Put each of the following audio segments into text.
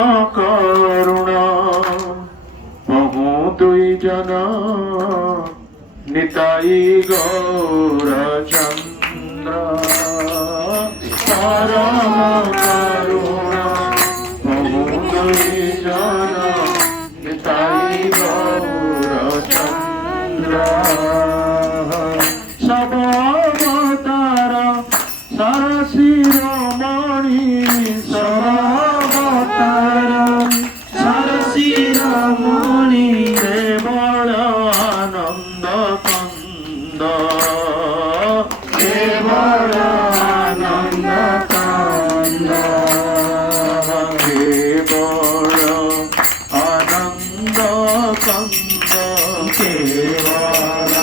করুণা বহু দুই জন নিতাই গৌরচন্দ্র পরম করুণা বহু দুই জন নিতাই গৌরচন্দ্র সবতার সরসিরমণি মণি কেবল আনন্দ কন্দ কেবল আনন্দ কান্দ কেবল আনন্দ কন্দ কেবল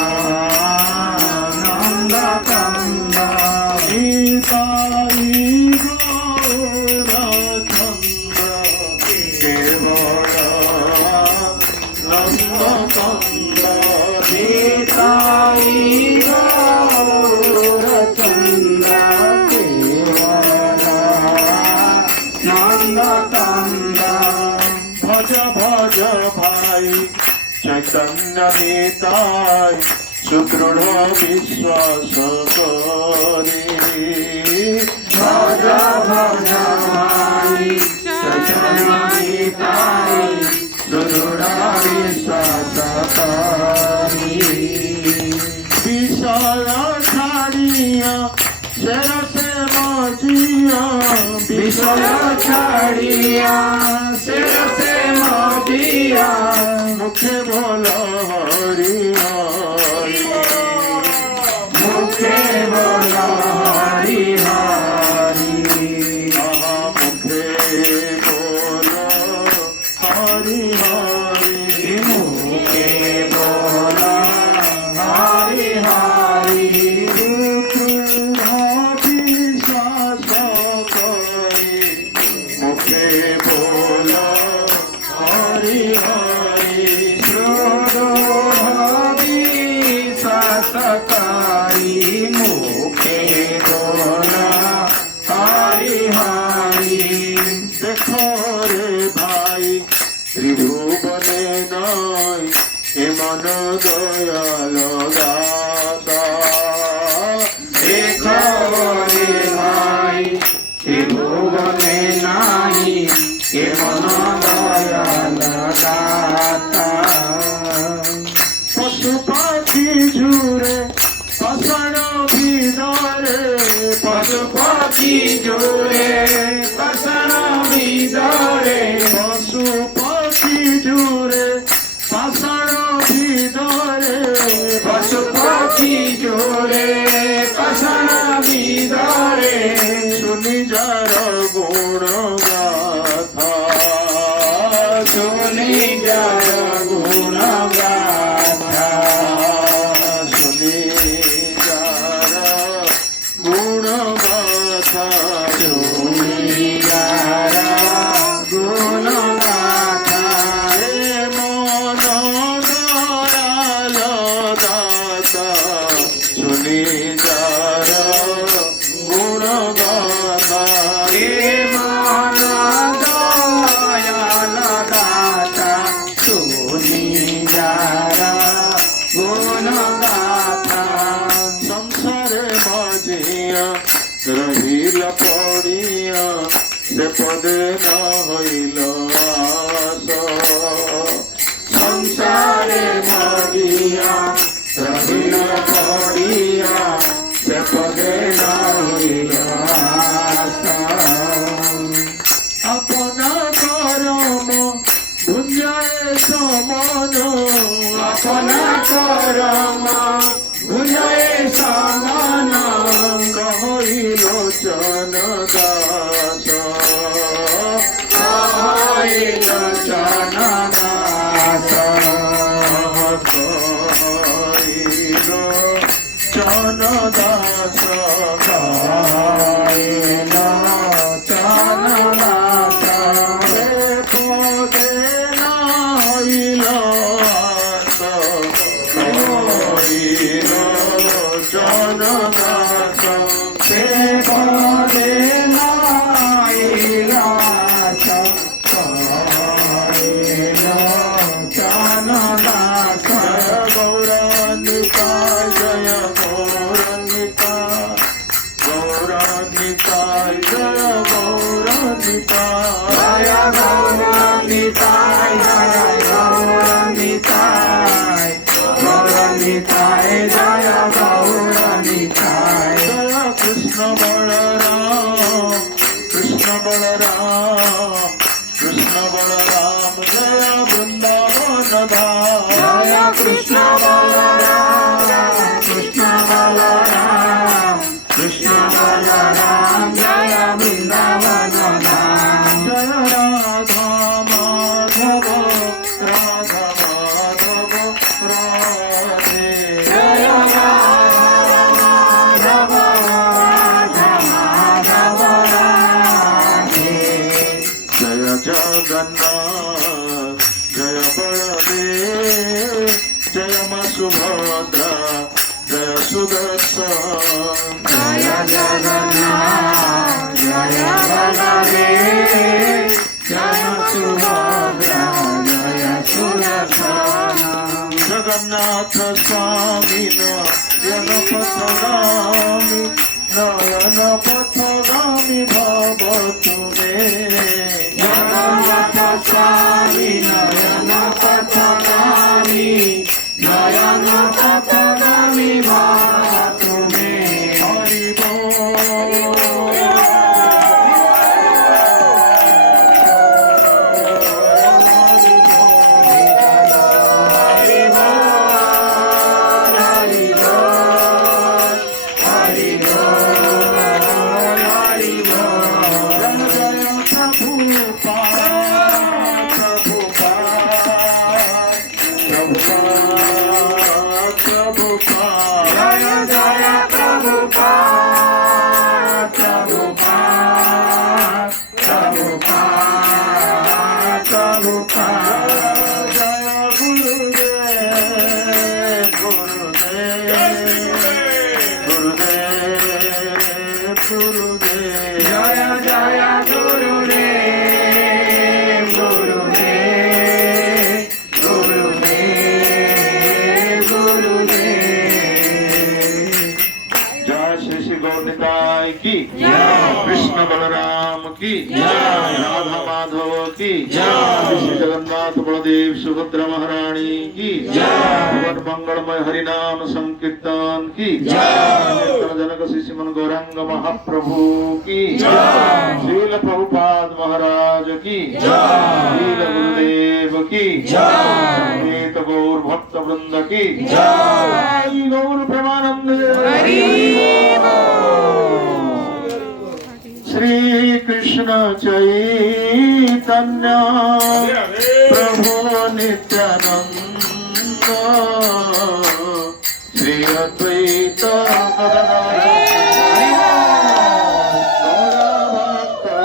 আনন্দ কান্দ নিতাই গৌরচন্দ্র কেবল আনন্দ কন্দ নিতাই গৌরচন্দ্র কেবল আনন্দ কান্দ ভজ ভজ ভাই চৈতন্য নিতাই সুদৃঢ় বিশ্বাস করি ভজ ভজ ভাই চৈতন্য নিতাই সুদৃঢ় বিশ্বাস করি বিষয় ছাড়িয়া সেরসে মজিয়া বিষয় ছাড়িয়া শিরসে মজিয়া মুখে বল হরি হরি মুখে বল হরি হরি মুখে বল হরি হরি মুখে বল হরি হরি বিশ্বাস করি মুখে বল হরি হরি বিশ্বাসকারী মুখে বল হরি হরি দেখো রে ভাই ত্রিভুবনে নয় এমন দয়াল দাতা দেখো রে ভাই ত্রিভুবনে নাই কেমন দয়াল দাতা পশু পাখি ঝুরে পাষাণ ভিতরে পশু পাখি জোরে পাষাণ ভিতরে পশু পাখি ঝুরে পাষাণ ভিতরে পশু পাখি জোরে পাষাণ ভিতরে শুনি যার গুণ গাথা শুনি যার গুণ গাথা শুনি যার গুণ গাথা শুনি যার গুণ গাথা হে মন দয়াল দাতা শুনি যার গুণ গাথা হে মন দয়াল দাতা শুনি যার গুণ গাথা সংসারে মজিয়া রহিল পড়িয়া সে পদে ন হইল আস সংসারে মরিয়া রহিল পড়িয়া সে পদে রহিল আশা আপনা করম ভুঞ্জায় সমন আপনা করম ভুজয় সমান কহিল চন দাস কহিল চনদাস কহিল চন দাস কহিল চনদাস পদে না হইল কহিল চন দাস সে পদে নাইলা জয় গৌরনিতাই জয় গৌরনিতাই গৌরনিতাই জয় গৌরনিতাই জয় কৃষ্ণ বলরাম কৃষ্ণ বলরাম কৃষ্ণ বলরাম জয় বৃন্দাবন ধাম জয় কৃষ্ণ বলরাম কৃষ্ণ বলরাম কৃষ্ণ বলরাম জয় বৃন্দাবন ধাম জয় রাধা মাধব রাধা মাধব রাধে জয় মাধব রাধা মাধব রাধে জয় জগন্নাথ জয় বলদেব জয় মা সুভদ্রা জয় সুদর্শন জয় জগন্নাথ জয় বলদেব জয় সুভদ্রা জয় সুদর্শন জগন্নাথ স্বামী নয়ন পথগামী নয়ন পথগামী ভব তুমে জগন্নাথ স্বামী নয়ন পথগামী নয়ন পথগামী ভাব তুমি হরি হরি বল হরি বল হরি বল হরি বল জয় প্রভু প্রভু প্রভু জয় জয় প্রভুপাদ প্রভুপাদ প্রভুপাদ প্রভুপাদ জয় গুরুদেব গুরুদেব গুরুদেব গুরুদেব জয় জয় গুরুদেব গুরুদেব গুরুদেব গুরুদেব जय श्री श्री गौरनिताय की जय। कृष्ण बलराम की जय। राधा माधव की जय। श्री जगन्नाथ बलदेव सुभद्रा महारानी की जय। भगवान मंगलमय हरि नाम संकीर्तन की जय। जनक श्री श्रीमन गौरांग महाप्रभु की जय। श्रील प्रभुपाद महाराज की जय। श्रील गुरुदेव की जय। समेत गौर भक्त वृंद की जय। गौर प्रेमानंद हरि श्री कृष्ण चैतन्य प्रभु नित्यानंद श्री अद्वैत गदाधर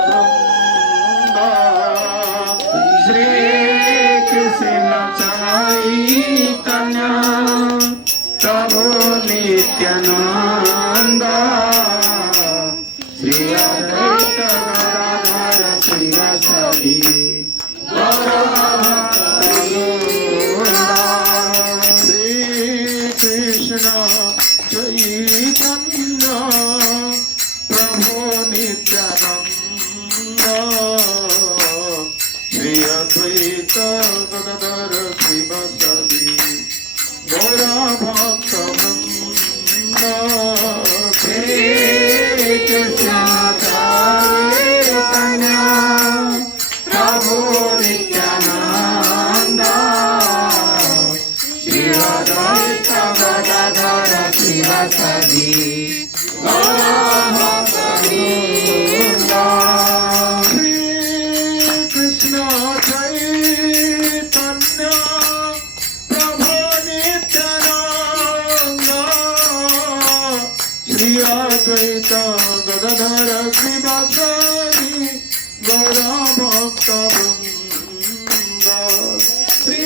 गौरभक्तवृंद श्री कृष्ण चैतन्य प्रभु नित्यानंद श्री अद्वैत गदाधर श्रीवासदि गौरभक्तवृंद श्री कृष्ण चैतन्य प्रभु नित्यानंद श्री अद्वैत गदाधर श्रीवासदि गौरभक्तवृंद श्री कृष्ण चैतन्य प्रभु नित्यानंद श्री अद्वैत गदाधर श्रीवासदि गौरभक्तवृंद श्री कृष्ण चैतन्य प्रभु नित्यानंद श्री अद्वैत गदाधर श्रीवासदि गौरभक्तवृंद श्री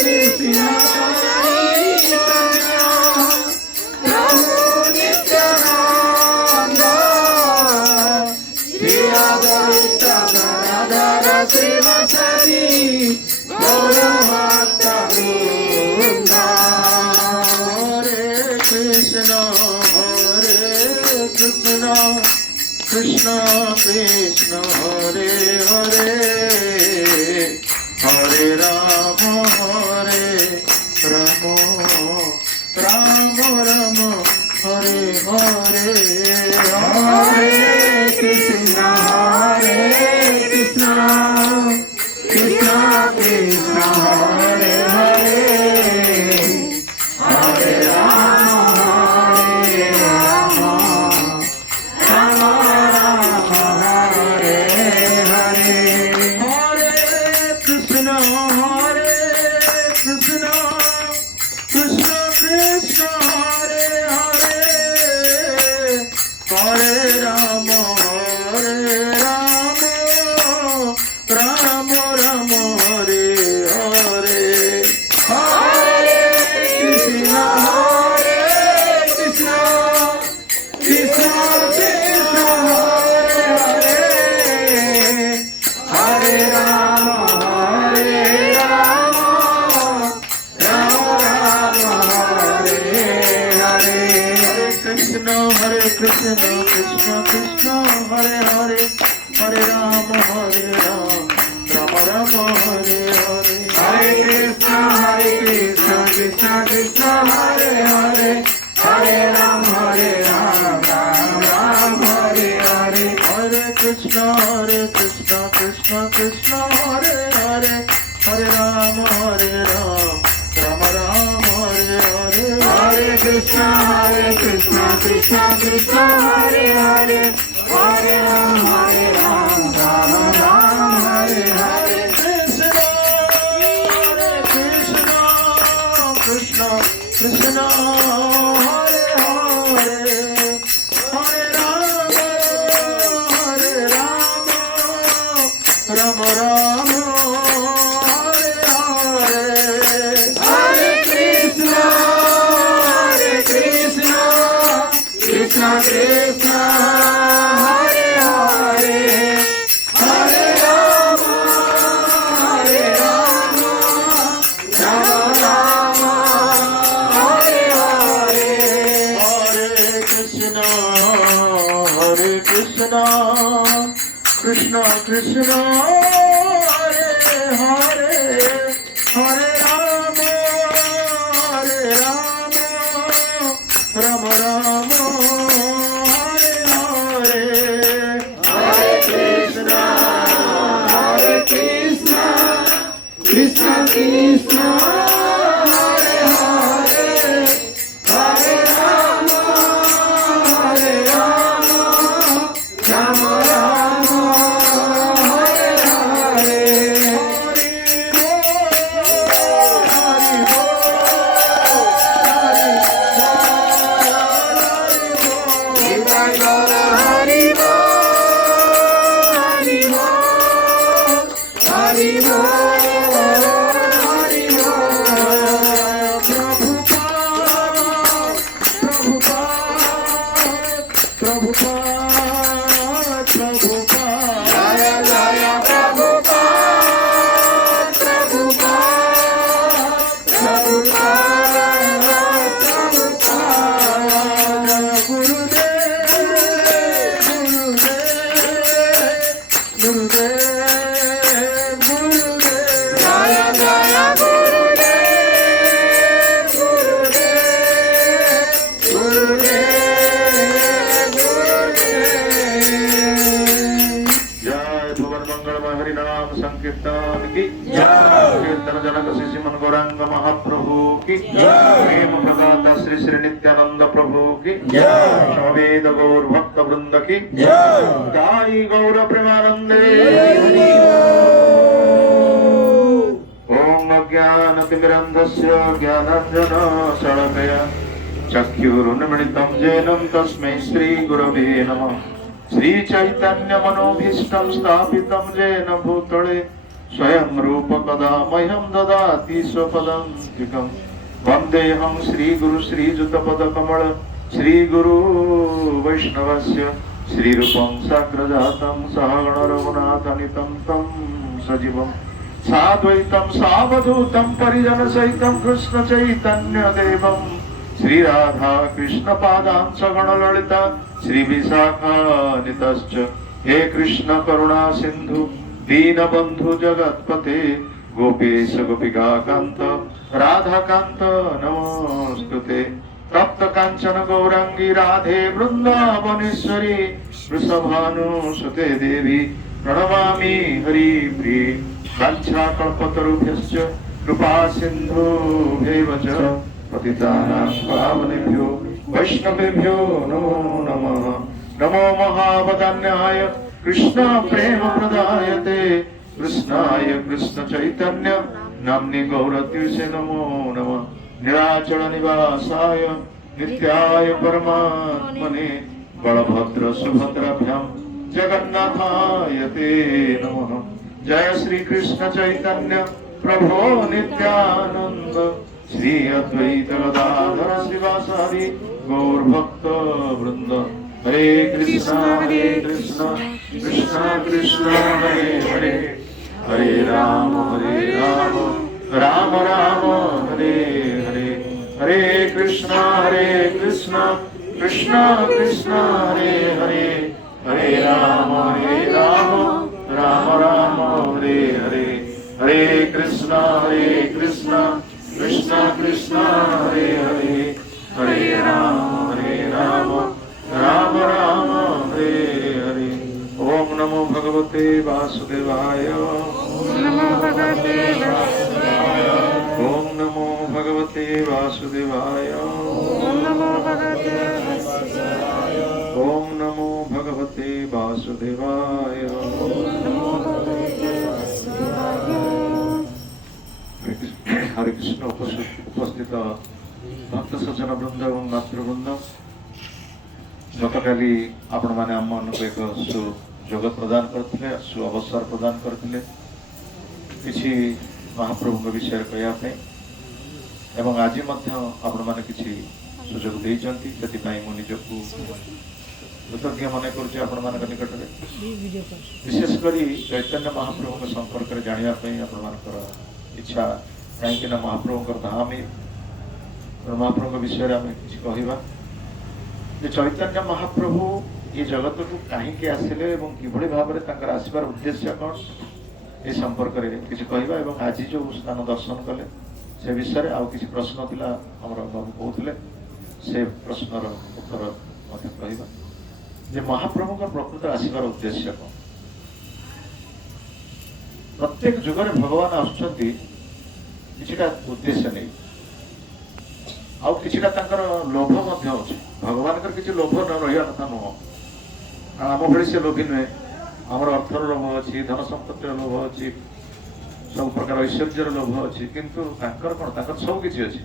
कृष्ण चैतन्य प्रभु नित्यानंद श्री अद्वैत गदाधर श्रीवासदि गौरभक्तवृंद हरे Krishna Krishna Krishna Krishna Hare Hare Krishna Krishna Hare Hare Hare Rama Hare Rama Rama Rama Hare Hare Hare Krishna Krishna Krishna Hare Hare Hare Rama Rama Rama Hare Hare Hare Krishna Krishna Krishna Krishna Hare Hare Hare Rama Rama Rama Hare Hare Krishna Krishna Krishna Hare Hare Hare Rama Rama Rama Hare Hare Hare Krishna Krishna Krishna Hare Hare Hare Rama Rama Hare Hare Hare Krishna Krishna Krishna Hare Hare Hare Rama Rama Rama Hare Hare Hare Krishna Krishna Krishna Hare Hare Hare Rama Rama Rama Hare Hare Krishna Krishna Hare Hare Hare Rama Rama Rama Hare Hare Hare Krishna Krishna Krishna Hare Hare Hare Rama Rama Rama Hare Hare Hare Krishna Krishna Krishna Hare Hare Hare Rama Rama Rama Hare Hare Hare Krishna Krishna Krishna Hare Hare Hare Rama Rama Rama Hare Hare Hari Bol Hari Bol Hari संकीर्तन की कीर्तन जनक श्री श्रीमन गौरांग महाप्रभु की प्रेम प्रदाता श्री श्री नित्यानंद प्रभु की समवेद गौर भक्त वृंद की जय गौर प्रेमानंदे ओम अज्ञानतिमिरन्धस्य ज्ञानाञ्जन शलाकया चक्षुरुन्मिलितं येन तस्मै श्री गुरवे नमः श्री चैतन्य मनोभीष्टं स्थापितं येन भूतले स्वयं रूप कदा मह्यं ददाति स्वपदान्तिकं वन्देऽहं श्रीगुरु श्रीयुतपदकमल श्रीगुरु वैष्णवस्य श्रीरूपं साग्रजातं सहगण रघुनाथनितं तं सजीवं साद्वैतं सावधूतं परिजनसहितं कृष्ण चैतन्यदेवं श्री राधा कृष्ण पादां सगण ललिता श्री विशाखानितश्च हे कृष्ण करुणा सिंधु दीनबंधु जगत्पते गोपेश गोपिकान्त राधाकान्त नमोस्तुते तप्त कांचन गौरांगी राधे वृंदावनेश्वरी वृषभानुसुते देवी प्रणमामि हरिप्रिये वाञ्छाकल्पतरुभ्यश्च कृपा सिन्धुभ्यैव च पतितानां पावनेभ्यो वैष्णवेभ्यो नमो नमः। नमो महावदान्याय कृष्ण प्रेम प्रदायते कृष्णाय कृष्ण चैतन्य नाम्नि गौरतीर्षे नमो नमः। निराचल निवासाय नित्याय परमात्मने बलभद्र सुभद्राभ्यां जगन्नाथाय ते नमः। जय श्री कृष्ण चैतन्य प्रभो नित्यानंद श्री अद्वैत गदाधर शिवासादि गौर भक्त वृंद। हरे कृष्ण कृष्ण कृष्ण हरे हरे हरे राम राम राम हरे हरे हरे कृष्ण कृष्ण कृष्ण हरे हरे हरे राम राम राम हरे हरे हरे कृष्ण कृष्ण कृष्ण हरे हरे हरे राम राम राम हरे हरे। ओम नमो भगवते वासुदेवाय। नमो भगवते वासुदेवाय। ओम नमो भगवते वासुदेवाय। ओम नमो भगवते वासुदेवाय। ओम नमो भगवते वासुदेवाय। नमो भगवते वासुदेवाय। हरे कृष्ण उपस्थित भक्त सज्जन वृंद और मातृवृंद, गतकाली आपण मैंने आम मान एक सुजोग प्रदान करते सु अवसर प्रदान करते किसी महाप्रभु विषय कहवाई एवं आज आपण मैंने किसी सुजोग देती से निजक कृतज्ञ मन कर निकट में विशेषकर चैतन्य महाप्रभु संपर्क में जानापी आपर इच्छा कहीं महाप्रभु धाम ही महाप्रभु विषय आम कि कहवा चैतन्य महाप्रभु ये जगत को कहीं आसिले कि भाव में आसबार उद्देश्य कौन ये संपर्क में किसी कहवा एवं आज जो स्थान दर्शन कले से विषय आउ किसी प्रश्न थिला हमर बाबू कहते से प्रश्नर उत्तर कहवा जे महाप्रभु का प्रकृत आसबार उद्देश्य कौन। प्रत्येक जुग में भगवान आसुचंती किछिटा उद्देश्य नहीं आउ किछिटा तांकर लोभ मध्य अछि भगवान कर किछि लोभ न रहिया कथा नुह आम भଳି से लोभी नुहे आमर अर्थर लोभ अछि धन संपत्तिर लोभ अछि सब प्रकार ऐश्वर्यर लोभ अछि किंतु तांकर कोन तांकर सब किछि अछि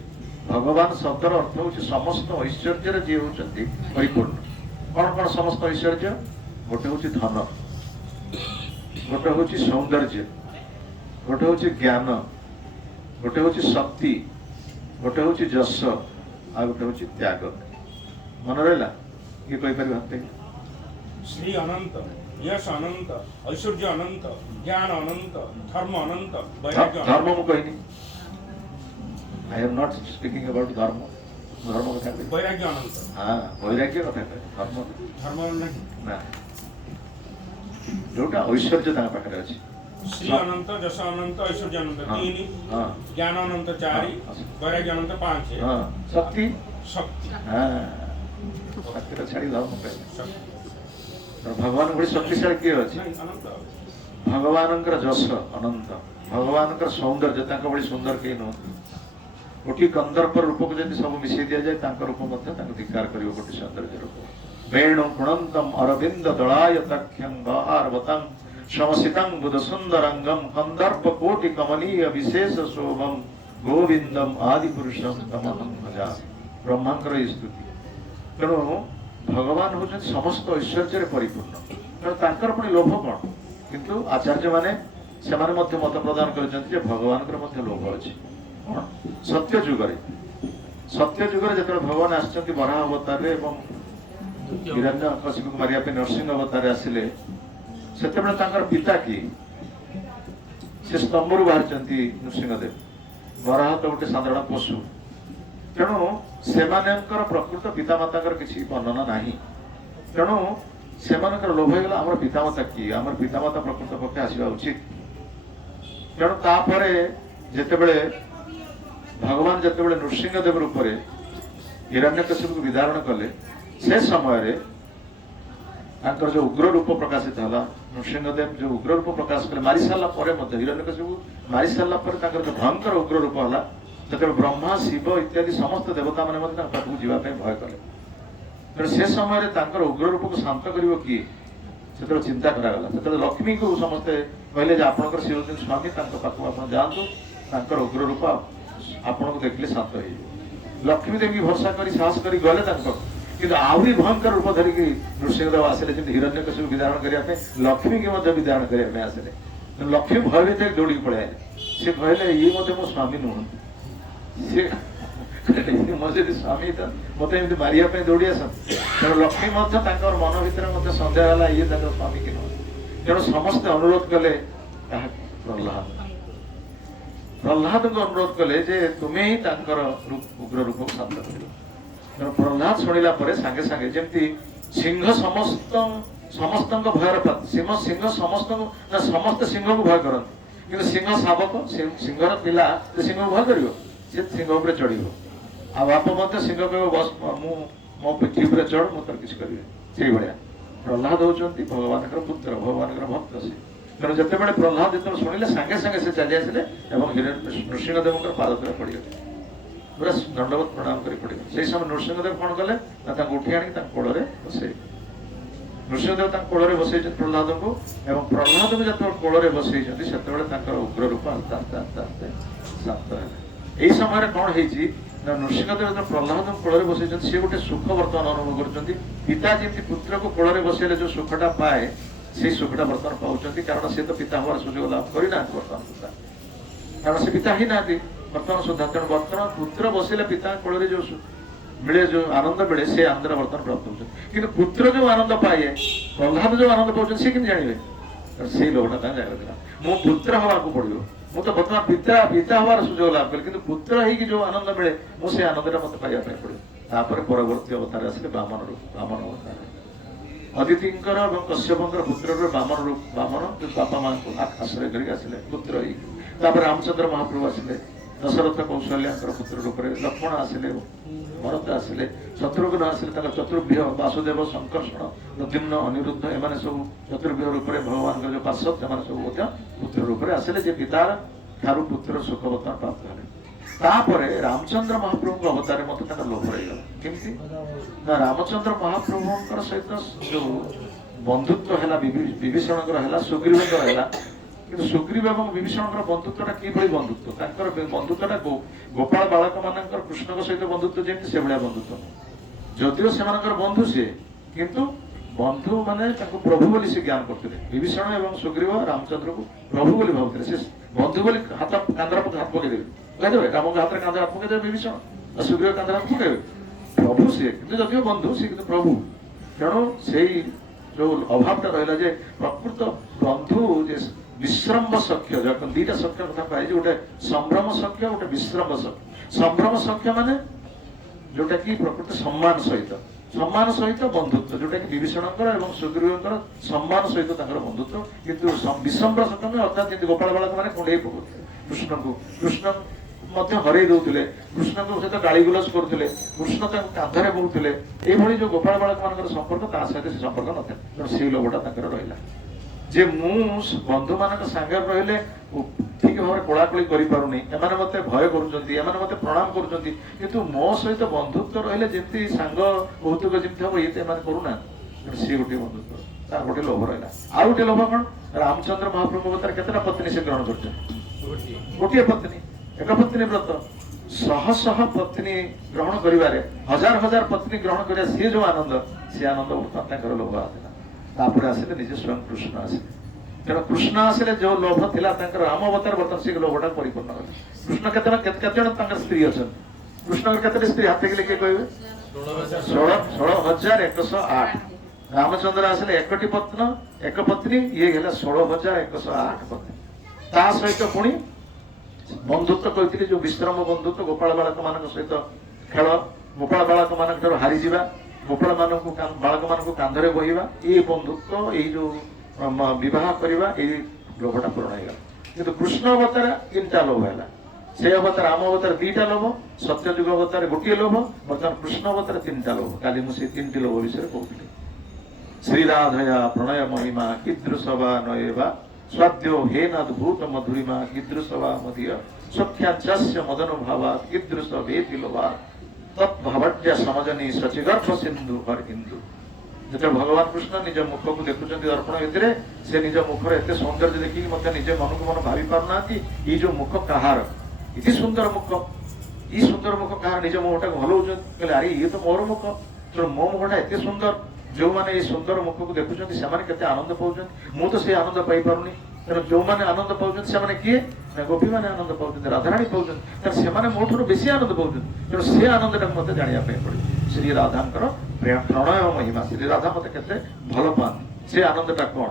भगवान शब्दर अर्थ होछि समस्त ऐश्वर्यर जे होचंती परिपूर्ण कौन कौन समस्त ऐश्वर्य गोटे होछि धन गोटे होछि सौंदर्य गोटे होछि ज्ञान गोटे होछि शक्ति गोटे होछि जस आ गोटे होछि त्याग मन रहला कि कहि परिबा श्री अनंत यश अनंत ऐश्वर्य अनंत ज्ञान अनंत धर्म अनंत वैराग्य धर्म मु कहनी I am not speaking about धर्म धर्म कथा कहनी वैराग्य अनंत हां वैराग्य कथा कहनी धर्म धर्म नहीं ना जोटा ऐश्वर्य ता पाखरे अछि श्री अनंत जस अनंत ऐश्वर्य अनंत हाँ, 3 हाँ, ज्ञान अनंत 4 हाँ, वैराग्य अनंत 5 हाँ, शक्ति शक्ति हाँ शक्ति तो छाड़ी धर्म कहनी शक्ति तो भगवान बड़ी शक्तिशाली किए अछि नहीं अनंत भगवानंकर जस अनंत भगवानकर सौंदर्य तांका बड़ी सुंदर केही नुहति गोटी कंदर्प रूप को यदि सब मिसई दिया जाए तांका रूप मध्य तांका धिक्कार करियो गोटी सौंदर्य रूप वेणु गुणंतम अरविंद दलाय तख्यं गहारवतं समसितं बुध सुंदरंगम कंदर्प कोटि कमलीय विशेष शोभम गोविंदम आदि पुरुषम तमहं भजामि ब्रह्मांकर स्तुति तेणु भगवान होचन समस्त ऐश्वर्य परिपूर्ण तेणु तांकर पुणी लोभ कौन किंतु आचार्य माने सेमाने मध्य मत प्रदान करछन्ति जे भगवानकर मध्य लोभ अछि कौन सत्य जुगरे जतबे भगवान आछन्ति वराह अवतार रे एवं हिरण्यकशिपु को मारिया पे नरसिंह अवतार आसिले सेतेबेले तांकर पिता की से स्तंभरु बाहरछन्ति नरसिंहदेव वराह तो गोटे साधारण पशु तेणु सेमानकर प्रकृत पितामाताकर किसी वर्णना नाही तेणु सेमानकर लोभ होगला आमर पितामाता की आमर पितामाता प्रकृत पक्षे आसवा उचित तेणु तापरे जेतेबेले भगवान जेतेबेले नृसिंहदेव रूप में हिरण्यकशिपु को विदारण कले से समय रे तांकर जो उग्र रूप प्रकाशित हला ନୃସିଂହଦେବ ଯୋଉ ଉଗ୍ର ରୂପ ପ୍ରକାଶ କଲେ ମାରି ସାରିଲା ପରେ ମଧ୍ୟ ହିରଣ୍ୟକଶ୍ୟପକୁ ମାରି ସାରିଲା ପରେ ତାଙ୍କର ଯୋଉ ଭୟଙ୍କର ଉଗ୍ର ରୂପ ହେଲା ସେତେବେଳେ ବ୍ରହ୍ମା ଶିବ ଇତ୍ୟାଦି ସମସ୍ତ ଦେବତାମାନେ ମଧ୍ୟ ତାଙ୍କ ପାଖକୁ ଯିବା ପାଇଁ ଭୟ କଲେ। ତେଣୁ ସେ ସମୟରେ ତାଙ୍କର ଉଗ୍ର ରୂପକୁ ଶାନ୍ତ କରିବ କିଏ ସେତେବେଳେ ଚିନ୍ତା କରାଗଲା। ସେତେବେଳେ ଲକ୍ଷ୍ମୀକୁ ସମସ୍ତେ କହିଲେ ଯେ ଆପଣଙ୍କର ସେ ହେଉଛନ୍ତି ସ୍ୱାମୀ, ତାଙ୍କ ପାଖକୁ ଆପଣ ଯାଆନ୍ତୁ, ତାଙ୍କର ଉଗ୍ର ରୂପ ଆପଣଙ୍କୁ ଦେଖିଲେ ଶାନ୍ତ ହେଇଯିବ। ଲକ୍ଷ୍ମୀ ଦେବୀ ଭରସା କରି ସାହସ କରି ଗଲେ ତାଙ୍କ, କିନ୍ତୁ ଆହୁରି ଭୟଙ୍କର ରୂପ ଧରିକି ନୃସିଂହଦେବ ଆସିଲେ, ଯେମିତି ହିରଣ୍ୟକଶ୍ୟପକୁ ବିଦାରଣ କରିବା ପାଇଁ ଲକ୍ଷ୍ମୀକି ମଧ୍ୟ ବିଦାରଣ କରିବା ପାଇଁ ଆସିଲେ। ଲକ୍ଷ୍ମୀ ଭୟଭୀତ ହେଇ ଦୌଡ଼ିକି ପଳେଇ ଆଇଲେ। ସେ କହିଲେ ଇଏ ମଧ୍ୟ ମୋ ସ୍ୱାମୀ ନୁହନ୍ତି, ସିଏ ମୋ ଯଦି ସ୍ୱାମୀ ତ ମତେ ଏମିତି ମାରିବା ପାଇଁ ଦୌଡ଼ି ଆସନ୍ତି। ତେଣୁ ଲକ୍ଷ୍ମୀ ମଧ୍ୟ ତାଙ୍କର ମନ ଭିତରେ ମଧ୍ୟ ସନ୍ଦେହ ହେଲା ଇଏ ତାଙ୍କର ସ୍ୱାମୀ କି ନୁହନ୍ତି। ତେଣୁ ସମସ୍ତେ ଅନୁରୋଧ କଲେ କାହାକୁ? ପ୍ରହ୍ଲାଦଙ୍କୁ ଅନୁରୋଧ କଲେ ଯେ ତୁମେ ହିଁ ତାଙ୍କର ଉଗ୍ର ରୂପକୁ ଶାନ୍ତ କରିବ। ତେଣୁ ପ୍ରହ୍ଲାଦ ଶୁଣିଲା ପରେ ସାଙ୍ଗେ ସାଙ୍ଗେ ଯେମିତି ସିଂହ ସମସ୍ତଙ୍କ ଭୟର ପାତ୍ର, ସିଂହ ସମସ୍ତଙ୍କୁ ନା ସମସ୍ତେ ସିଂହକୁ ଭୟ କରନ୍ତି, କିନ୍ତୁ ସିଂହ ଶାବକ ସିଂହର ପିଲା ସେ ସିଂହକୁ ଭୟ କରିବ, ସେ ସିଂହ ଉପରେ ଚଢିବ। ଆଉ ବାପ ମଧ୍ୟ ସିଂହ କହିବ ବସ ମୁଁ ମୋ ପିଠି ଉପରେ ଚଢ, ମୁଁ ତୋର କିଛି କରିବି। ସେଇଭଳିଆ ପ୍ରହ୍ଲାଦ ହଉଛନ୍ତି ଭଗବାନଙ୍କର ପୁତ୍ର, ଭଗବାନଙ୍କର ଭକ୍ତ ସେ। ତେଣୁ ଯେତେବେଳେ ପ୍ରହ୍ଲାଦ ଯେତେବେଳେ ଶୁଣିଲେ ସାଙ୍ଗେ ସାଙ୍ଗେ ସେ ଚାଲି ଆସିଲେ ଏବଂ ନୃସିଂହଦେବଙ୍କର ପାଦ ତଳେ ପଡିଗଲେ, ପୁରା ଦଣ୍ଡବତ ପ୍ରଣାମ କରି ପଡିଗଲେ। ସେଇ ସମୟ ନୃସିଂହଦେବ କଣ କଲେ ନା ତାଙ୍କୁ ଉଠି ଆଣିକି ତାଙ୍କ କୋଳରେ ବସେଇଲେ। ନୃସିଂହଦେବ ତାଙ୍କ କୋଳରେ ବସେଇଛନ୍ତି ପ୍ରହ୍ଲାଦଙ୍କୁ, ଏବଂ ପ୍ରହ୍ଲାଦଙ୍କୁ ଯେତେବେଳେ କୋଳରେ ବସେଇଛନ୍ତି ସେତେବେଳେ ତାଙ୍କର ଉଗ୍ର ରୂପ ଆସ୍ତେ ଆସ୍ତେ ଆସ୍ତେ ଆସ୍ତେ ଶାନ୍ତ ହେଲା। ଏଇ ସମୟରେ କଣ ହେଇଛି ନା ନୃସିଂହଦେବ ଯେତେବେଳେ ପ୍ରହ୍ଲାଦଙ୍କୁ କୋଳରେ ବସେଇଛନ୍ତି ସେ ଗୋଟେ ସୁଖ ବର୍ତ୍ତମାନ ଅନୁଭବ କରୁଛନ୍ତି। ପିତା ଯେମିତି ପୁତ୍ରକୁ କୋଳରେ ବସେଇଲେ ଯୋଉ ସୁଖଟା ପାଏ ସେଇ ସୁଖଟା ବର୍ତ୍ତମାନ ପାଉଛନ୍ତି, କାରଣ ସେ ତ ପିତା ହବାର ସୁଯୋଗ ଲାଭ କରିନାହାନ୍ତି ବର୍ତ୍ତମାନ ସୁଦ୍ଧା, କାରଣ ସେ ପିତା ହେଇନାହାନ୍ତି ବର୍ତ୍ତମାନ ସୁଦ୍ଧା। ତେଣୁ ବର୍ତ୍ତମାନ ପୁତ୍ର ବସିଲେ ପିତା କୋଳରେ ଯୋଉ ମିଳେ, ଯୋଉ ଆନନ୍ଦ ମିଳେ, ସେ ଆନନ୍ଦରେ ବର୍ତ୍ତମାନ ପ୍ରାପ୍ତ ହଉଛନ୍ତି। କିନ୍ତୁ ପୁତ୍ର ଯୋଉ ଆନନ୍ଦ ପାଏ, ପ୍ରହ୍ଲାଦ ଯୋଉ ଆନନ୍ଦ ପାଉଛନ୍ତି ସେ କେମିତି ଜାଣିବେ? ସେଇ ଲୋଭଟା ତାଙ୍କ ଜାଣିଥିଲା, ମୁଁ ପୁତ୍ର ହବାକୁ ପଡିବ, ମୁଁ ତ ବର୍ତ୍ତମାନ ପିତା ହବାର ସୁଯୋଗ ଲାଭ କଲି, କିନ୍ତୁ ପୁତ୍ର ହେଇକି ଯୋଉ ଆନନ୍ଦ ମିଳେ ମୁଁ ସେ ଆନନ୍ଦଟା ମତେ ପାଇବା ପାଇଁ ପଡିବ। ତାପରେ ପରବର୍ତ୍ତୀ ଅବତାର ଆସିଲେ ବାମନ ଅବତାର। ଅଦିତିଙ୍କର ଏବଂ କଶ୍ୟପଙ୍କର ପୁତ୍ରର ବାମନ ବାପା ମାଙ୍କୁ ଆଶ୍ରୟ କରିକି ଆସିଲେ ପୁତ୍ର ହେଇକି। ତାପରେ ରାମଚନ୍ଦ୍ର ମହାପ୍ରଭୁ ଆସିଲେ, ଦଶରଥ କୌଶଲ୍ୟାଙ୍କର ପୁତ୍ର ରୂପରେ, ଲକ୍ଷ୍ମଣ ଆସିଲେ, ଭରତ ଆସିଲେ, ଶତ୍ରୁଘ୍ନ ଆସିଲେ, ତାଙ୍କ ଚତୁର୍ଭ୍ୟ ବାସୁଦେବ, ସଂକର୍ଷଣ, ପ୍ରଦ୍ୟୁମ୍ନ, ଅନିରୁଦ୍ଧ, ଏମାନେ ସବୁ ଚତୁର୍ଭ୍ୟ ରୂପରେ ଭଗବାନଙ୍କର ଯୋଉ ପାର୍ଶ୍ୱଦ ସେମାନେ ସବୁ ମଧ୍ୟ ପୁତ୍ର ରୂପରେ ଆସିଲେ, ଯେ ପିତାର ଠାରୁ ପୁତ୍ର ସୁଖ ବର୍ତ୍ତମାନ ପ୍ରାପ୍ତ ହେଲେ। ତାପରେ ରାମଚନ୍ଦ୍ର ମହାପ୍ରଭୁଙ୍କ ଅବତାରରେ ମତେ ତାଙ୍କର ଲୋଭ ରହିଗଲା। କେମିତି ନା ରାମଚନ୍ଦ୍ର ମହାପ୍ରଭୁଙ୍କର ସହିତ ଯୋଉ ବନ୍ଧୁତ୍ୱ ହେଲା ବିଭୀଷଣଙ୍କର ହେଲା, ସୁଗ୍ରୀବଙ୍କର ହେଲା, କିନ୍ତୁ ସୁଗ୍ରୀବ ଏବଂ ବିଭୀଷଣଙ୍କର ବନ୍ଧୁତ୍ୱଟା କିଭଳି ବନ୍ଧୁତ୍ୱ? ତାଙ୍କର ବନ୍ଧୁତ୍ୱଟା ଗୋପାଳ ବାଳକ ମାନଙ୍କର କୃଷ୍ଣଙ୍କ ସହିତ ବନ୍ଧୁତ୍ୱ ଯେମିତି ସେଭଳିଆ ବନ୍ଧୁତ୍ୱ। ଯଦିଓ ସେମାନଙ୍କର ବନ୍ଧୁ ସିଏ, କିନ୍ତୁ ବନ୍ଧୁ ମାନେ ତାଙ୍କୁ ପ୍ରଭୁ ବୋଲି ସେ ଜ୍ଞାନ କରୁଥିଲେ। ବିଭୀଷଣ ଏବଂ ସୁଗ୍ରୀବ ରାମଚନ୍ଦ୍ରକୁ ପ୍ରଭୁ ବୋଲି ଭାବୁଥିଲେ। ସେ ବନ୍ଧୁ ବୋଲି ହାତ କାନ୍ଧରେ ହାତ ପକେଇଦେବେ, କହିଦେବେ ରାମଙ୍କ ହାତରେ କାନ୍ଧରେ ହାତ ପକେଇଦେବେ ବିଭୀଷଣ, ଆଉ ସୁଗ୍ରୀବ କାନ୍ଧରେ ହାତ ପକେଇବେ। ପ୍ରଭୁ ସିଏ, କିନ୍ତୁ ଯଦିଓ ବନ୍ଧୁ ସିଏ କିନ୍ତୁ ପ୍ରଭୁ। ତେଣୁ ସେଇ ଯୋଉ ଅଭାବଟା ରହିଲା ଯେ ପ୍ରକୃତ ବନ୍ଧୁ ଯେ ବିଶ୍ରମ୍ଭ ସଖ୍ୟ, ଦିଟା ସଖ୍ୟ କଥା ପାଇଛି, ଗୋଟେ ସମ୍ଭ୍ରମ ସଖ୍ୟ, ଗୋଟେ ବିଶ୍ରମ୍ଭ ସଖ୍ୟ। ସମ୍ଭ୍ରମ ସଖ୍ୟ ମାନେ ଯୋଉଟା କି ପ୍ରକୃତ ସମ୍ମାନ ସହିତ ବନ୍ଧୁତ୍ୱ, ଯୋଉଟା କି ବିଭୀଷଣଙ୍କର ଏବଂ ସୁଗ୍ରୀବଙ୍କର ସମ୍ମାନ ସହିତ ତାଙ୍କର ବନ୍ଧୁତ୍ୱ। କିନ୍ତୁ ବିଶ୍ରମ୍ଭ ସଖ୍ୟ ଅର୍ଥାତ୍ ଯେମିତି ଗୋପାଳ ବାଳକ ମାନେ କୁଣ୍ଡେଇ ପକଉଥିଲେ କୃଷ୍ଣ ମଧ୍ୟ ହରେଇ ଦଉଥିଲେ, କୃଷ୍ଣଙ୍କ ସହିତ ଗାଳିଗୁଲଜ କରୁଥିଲେ, କୃଷ୍ଣ ତାଙ୍କୁ କାନ୍ଧରେ ବହୁଥିଲେ। ଏଇଭଳି ଯୋଉ ଗୋପାଳ ବାଳକ ମାନଙ୍କର ସମ୍ପର୍କ, ତା ସହିତ ସେ ସମ୍ପର୍କ ନଥାଏ। ତେଣୁ ସେଇ ଲୋଭଟା ତାଙ୍କର ରହିଲା ଯେ ମୁଁ ବନ୍ଧୁ ମାନଙ୍କ ସାଙ୍ଗରେ ରହିଲେ ଠିକ ଭାବରେ କୋଳାକୋଳି କରିପାରୁନି, ଏମାନେ ମତେ ଭୟ କରୁଛନ୍ତି, ଏମାନେ ମତେ ପ୍ରଣାମ କରୁଛନ୍ତି, କିନ୍ତୁ ମୋ ସହିତ ବନ୍ଧୁତ୍ୱ ରହିଲେ ଯେମିତି ସାଙ୍ଗ କୌତୁକ ଯେମିତି ହବ ଇଏ ତ ଏମାନେ କରୁନାହାନ୍ତି। ସିଏ ଗୋଟିଏ ବନ୍ଧୁତ୍ୱ, ତାର ଗୋଟେ ଲୋଭ ରହିଲା। ଆଉ ଗୋଟେ ଲୋଭ କଣ? ରାମଚନ୍ଦ୍ର ମହାପ୍ରଭୁଙ୍କ ଅବତାର କେତେଟା ପତ୍ନୀ ସେ ଗ୍ରହଣ କରିଛନ୍ତି? ଗୋଟିଏ ପତ୍ନୀ, ଏକ ପତ୍ନୀ ବ୍ରତ। ଶହ ପତ୍ନୀ ଗ୍ରହଣ କରିବାରେ, ହଜାର ପତ୍ନୀ ଗ୍ରହଣ କରିବା, ସିଏ ଯୋଉ ଆନନ୍ଦ, ସେ ଆନନ୍ଦ ବର୍ତ୍ତମାନ ତାଙ୍କର ଲୋଭ ଆସିଲା। ତାପରେ ଆସିଲେ ନିଜେ ସ୍ୱୟଂ କୃଷ୍ଣ ଆସିଲେ। ତେଣୁ କୃଷ୍ଣ ଆସିଲେ ଯୋଉ ଲୋଭ ଥିଲା ତାଙ୍କର ରାମ ଅବତାର, ବର୍ତ୍ତମାନ ସେ ଲୋଭଟା ପରିପୂର୍ଣ୍ଣ ହେଲା। କୃଷ୍ଣ କେତେ ଜଣ ତାଙ୍କର ସ୍ତ୍ରୀ ଅଛନ୍ତି? କୃଷ୍ଣଙ୍କର କେତେଟି ସ୍ତ୍ରୀ ହାତ କିଏ କହିବେ? 16,108। ରାମଚନ୍ଦ୍ର ଆସିଲେ ଏକ ପତ୍ନୀ, ଇଏ ହେଲା 16,108 ପତ୍ନୀ। ତା ସହିତ ପୁଣି ବନ୍ଧୁତ୍ୱ କହିଥିଲି, ଯୋଉ ବିଶ୍ରମ ବନ୍ଧୁତ୍ୱ, ଗୋପାଳ ବାଳକ ମାନଙ୍କ ସହିତ ଖେଳ, ଗୋପାଳ ବାଳକ ମାନଙ୍କ ଠାରୁ ହାରିଯିବା, ଗୋପାଳ ବାଳକ ମାନଙ୍କୁ କାନ୍ଧରେ ବହିବା, ଏଇ ବନ୍ଧୁତ୍ୱ, ଏଇ ଯୋଉ ବିବାହ କରିବା, ଏଇ ଲୋଭଟା ପୂରଣ ହେଇଗଲା। କିନ୍ତୁ କୃଷ୍ଣ ଅବତାର 3ଟା ଲୋଭ ହେଲା। ସେ ଅବତାର ରାମ ଅବତାର 2ଟା ଲୋଭ, ସତ୍ୟଯୁଗ ଅବତାର ଗୋଟିଏ ଲୋଭ, ବର୍ତ୍ତମାନ କୃଷ୍ଣ ଅବତାର 3ଟା ଲୋଭ। କାଲି ମୁଁ ସେଇ 3ଟି ଲୋଭ ବିଷୟରେ କହୁଥିଲି। ଶ୍ରୀରାଧୟା ପ୍ରଣୟ ମହିମା କୀଦୃଶବା ନୟବା ସ୍ୱାଦ୍ୟ ହେନାଦ୍ଭୁତ ମଧୁରିମା କୀଦୃଶବା ମଧୀୟ ସଖ୍ୟାଞ୍ଚସ୍ୟ ମଦନ ଭାବା କୀଦୃଶ ବେତି ଲୋଭା ତତ୍ଭାବଟ୍ୟ ସମଜନୀ ଶଚିଗର୍ଭ ସିନ୍ଧୁ ହର ହିନ୍ଦୁ। ଯେତେବେଳେ ଭଗବାନ କୃଷ୍ଣ ନିଜ ମୁଖକୁ ଦେଖୁଛନ୍ତି ଦର୍ପଣ ଭିତରେ, ସେ ନିଜ ମୁଖର ଏତେ ସୌନ୍ଦର୍ଯ୍ୟ ଦେଖିକି ମଧ୍ୟ ନିଜ ମନକୁ ମନ ଭାବି ପାରୁନାହାନ୍ତି ଏଇ ଯୋଉ ମୁଖ କାହାର, ଏତେ ସୁନ୍ଦର ମୁଖ, ଏଇ ସୁନ୍ଦର ମୁଖ କାହାର, ନିଜ ମୁହଁଟାକୁ ହଲଉଛନ୍ତି, କହିଲେ ଆରେ ଇଏ ତ ମୋର ମୁଖ, ତେଣୁ ମୋ ମୁଖଟା ଏତେ ସୁନ୍ଦର। ଯୋଉମାନେ ଏଇ ସୁନ୍ଦର ମୁଖକୁ ଦେଖୁଛନ୍ତି ସେମାନେ କେତେ ଆନନ୍ଦ ପାଉଛନ୍ତି, ମୁଁ ତ ସେଇ ଆନନ୍ଦ ପାଇପାରୁନି। ତେଣୁ ଯୋଉମାନେ ଆନନ୍ଦ ପାଉଛନ୍ତି ସେମାନେ କିଏ ନା ଗୋପୀମାନେ ଆନନ୍ଦ ପାଉଛନ୍ତି, ରାଧାରାଣୀ ପାଉଛନ୍ତି, ତେଣୁ ସେମାନେ ମୋ ଠାରୁ ବେଶୀ ଆନନ୍ଦ ପାଉଛନ୍ତି। ତେଣୁ ସେ ଆନନ୍ଦଟାକୁ ମତେ ଜାଣିବା ପାଇଁ ପଡେ। ଶ୍ରୀ ରାଧାଙ୍କର ପ୍ରଣୟ ମହିମା, ଶ୍ରୀ ରାଧା ମତେ କେତେ ଭଲ ପାଆନ୍ତି, ସେ ଆନନ୍ଦଟା କଣ?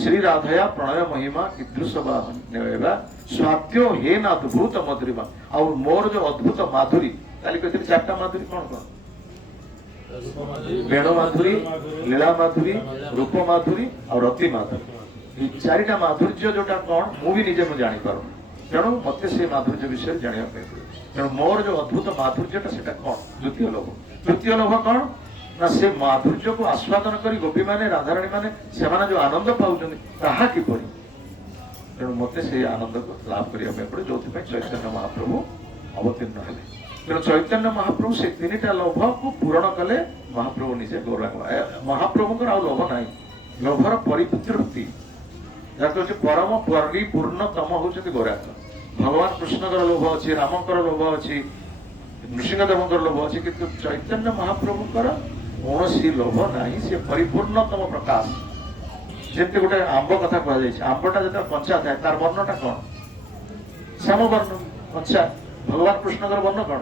ଶ୍ରୀ ରାଧୟା ପ୍ରଣୟ ମହିମା କୀଦୃଶବା ନେବା ସ୍ୱାଦ୍ୟ ହେନ ଅଦ୍ଭୁତ ମଧୁରିମା। ଆଉ ମୋର ଯୋଉ ଅଦ୍ଭୁତ ମାଧୁରୀ, କାଲି କହିଥିଲି 4ଟା ମାଧୁରୀ କଣ କଣ? ବେଣ ମାଧୁରୀ, ଲୀଳା ମାଧୁରୀ, ରୂପ ମାଧୁରୀ ଆଉ ରତି ମାଧୁରୀ। এই 4ଟା ମାଧୁର୍ଯ୍ୟ ଯୋଉଟା କଣ ମୁଁ ବି ନିଜେ ମୁଁ ଜାଣିପାରୁନି, ତେଣୁ ମତେ ସେ ମାଧୁର୍ଯ୍ୟ ବିଷୟରେ ଜାଣିବା ପାଇଁ ପଡିବ। ତେଣୁ ମୋର ଯୋଉ ଅଦ୍ଭୁତ ମାଧୁର୍ଯ୍ୟଟା ସେଟା କଣ? ଦ୍ୱିତୀୟ ଲୋଭ। ତୃତୀୟ ଲୋଭ କଣ ନା ସେ ମାଧୁର୍ଯ୍ୟକୁ ଆସ୍ୱାଦନ କରି ଗୋପୀମାନେ ରାଧାରାଣୀ ମାନେ ସେମାନେ ଯୋଉ ଆନନ୍ଦ ପାଉଛନ୍ତି ତାହା କିପରି? ତେଣୁ ମତେ ସେଇ ଆନନ୍ଦକୁ ଲାଭ କରିବା ପାଇଁ ପଡେ, ଯୋଉଥିପାଇଁ ଚୈତନ୍ୟ ମହାପ୍ରଭୁ ଅବତୀର୍ଣ୍ଣ ହେଲେ। ତେଣୁ ଚୈତନ୍ୟ ମହାପ୍ରଭୁ ସେ 3ଟା ଲୋଭକୁ ପୂରଣ କଲେ। ମହାପ୍ରଭୁ ନିଜେ ଗୌରାଙ୍ଗ, ମହାପ୍ରଭୁଙ୍କର ଆଉ ଲୋଭ ନାହିଁ, ଲୋଭର ପରିତୃପ୍ତି ଯାହାକୁ ହଉଛି ପରମ ପରିପୂର୍ଣ୍ଣତମ ହଉଛନ୍ତି ଗୌରାଙ୍ଗ। ଭଗବାନ କୃଷ୍ଣଙ୍କର ଲୋଭ ଅଛି, ରାମଙ୍କର ଲୋଭ ଅଛି, ନୃସିଂହଦେବଙ୍କର ଲୋଭ ଅଛି, କିନ୍ତୁ ଚୈତନ୍ୟ ମହାପ୍ରଭୁଙ୍କର କୌଣସି ଲୋଭ ନାହିଁ, ସେ ପରିପୂର୍ଣ୍ଣତମ ପ୍ରକାଶ। ଯେମିତି ଗୋଟେ ଆମ୍ବ କଥା କୁହାଯାଇଛି, ଆମ୍ବଟା ଯେତେବେଳେ କଞ୍ଚା ଥାଏ ତାର ବର୍ଣ୍ଣଟା କଣ? ଶ୍ୟାମ ବର୍ଣ୍ଣ କଞ୍ଚା। ଭଗବାନ କୃଷ୍ଣଙ୍କର ବର୍ଣ୍ଣ କଣ?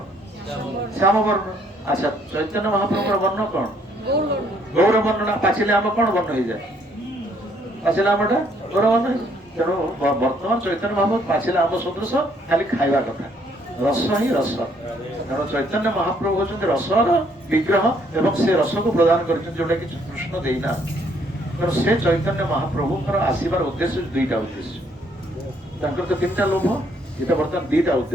ଶ୍ୟାମ ବର୍ଣ୍ଣ। ଆଚ୍ଛା, ଚୈତନ୍ୟ ମହାପ୍ରଭୁଙ୍କର ବର୍ଣ୍ଣ କଣ? ଗୌର ବର୍ଣ୍ଣନା। ପାଚିଲେ ଆମ୍ବ କଣ ବର୍ଣ୍ଣ ହେଇଯାଏ? ପାଚିଲା ଆମ୍ବଟା ଗୌର ବର୍ଣ୍ଣ ହେଇଯାଏ। ତେଣୁ ବର୍ତ୍ତମାନ ଚୈତନ୍ୟ ମହାପ୍ରଭୁ ପାଚିଲା ଆମ୍ବ ସଦୃଶ, ଖାଲି ଖାଇବା କଥା, ରସ ହିଁ ରସ। କାରଣ ଚୈତନ୍ୟ ମହାପ୍ରଭୁ ହଉଛନ୍ତି ରସର ବିଗ୍ରହ ଏବଂ ସେ ରସକୁ ପ୍ରଦାନ କରିଛନ୍ତି ଯୋଉଟା କି କୃଷ୍ଣ ଦେଇନାହାନ୍ତି। ତେଣୁ ସେ ଚୈତନ୍ୟ ମହାପ୍ରଭୁଙ୍କର ଆସିବାର ଉଦ୍ଦେଶ୍ୟ 2ଟା ଉଦ୍ଦେଶ୍ୟ। ତାଙ୍କର ତ 3ଟା ଲୋଭ, এটা ବର୍ତ୍ତମାନ 2ଟା ଉଦ୍ଦେଶ୍ୟ।